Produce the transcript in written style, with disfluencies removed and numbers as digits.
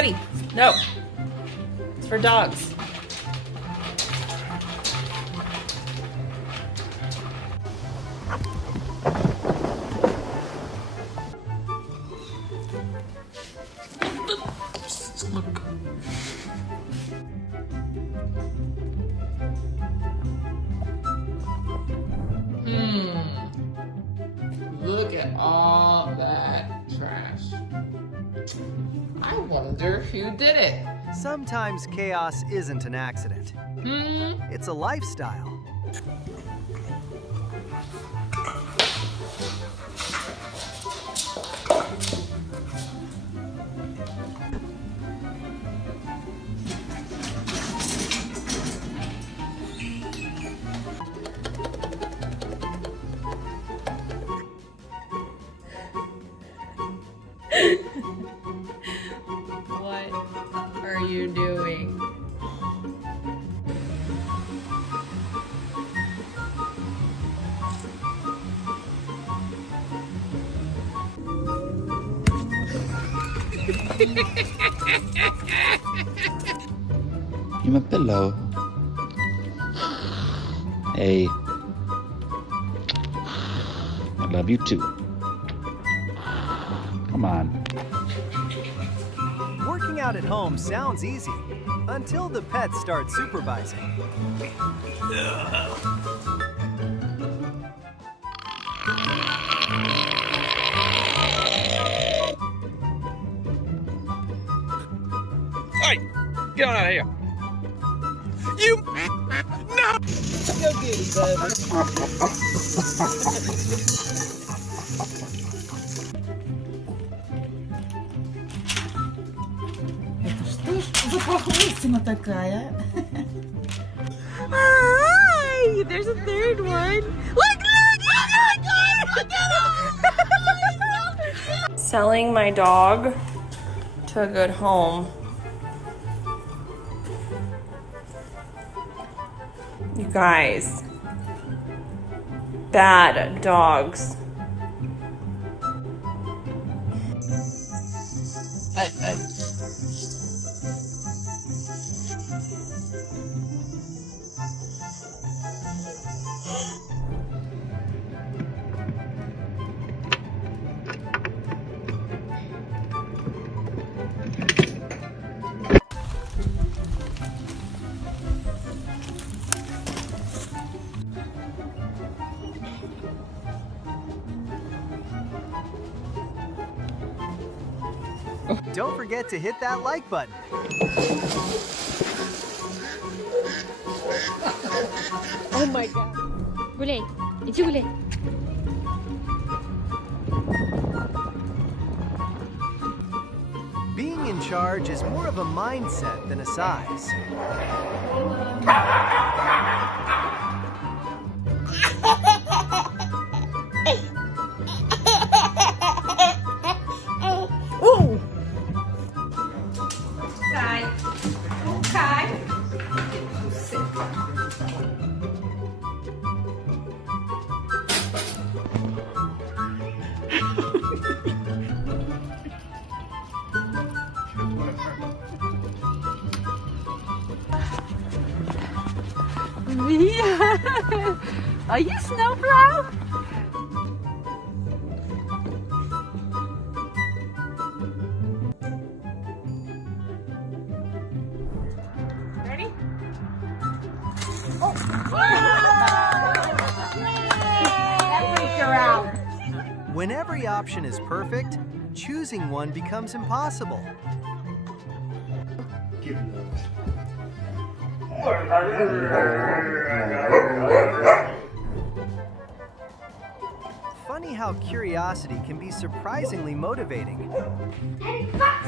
Honey, no. It's for dogs. Look. Look at all that trash. I wonder who did it. Sometimes chaos isn't an accident. It's a lifestyle. What are you doing? You're my pillow. Hey. I love you too. Come on. Working out at home sounds easy until the pets start supervising. Hey, get on out of here. You no. Go get it, baby. Это что ж за похлыстина такая? Hi! There's a third one. Look! Selling my dog to a good home. You guys. Bad dogs. Hey. Don't forget to hit that like button. Oh my god. Гуляй, иди гуляй. Being in charge is more of a mindset than a size. Are you Snowplow? Ready? Oh! That freaked her out. When every option is perfect, choosing one becomes impossible. Funny how curiosity can be surprisingly motivating. Hey, Fox!